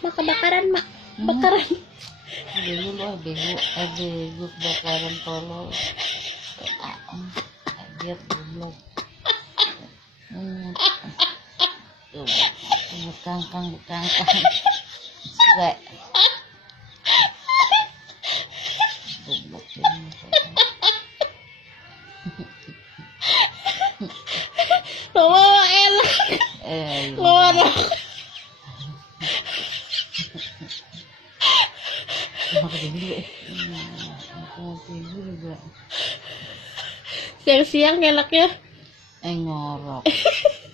Mak kebakaran, mak. Bakaran. Bego lu, bego kebakaran tolol. Dia goblok. Bukangkang. Suwe. Goblok ini. Mama enak. Mama Aku tidur juga. siang-siang enaknya Ngorok.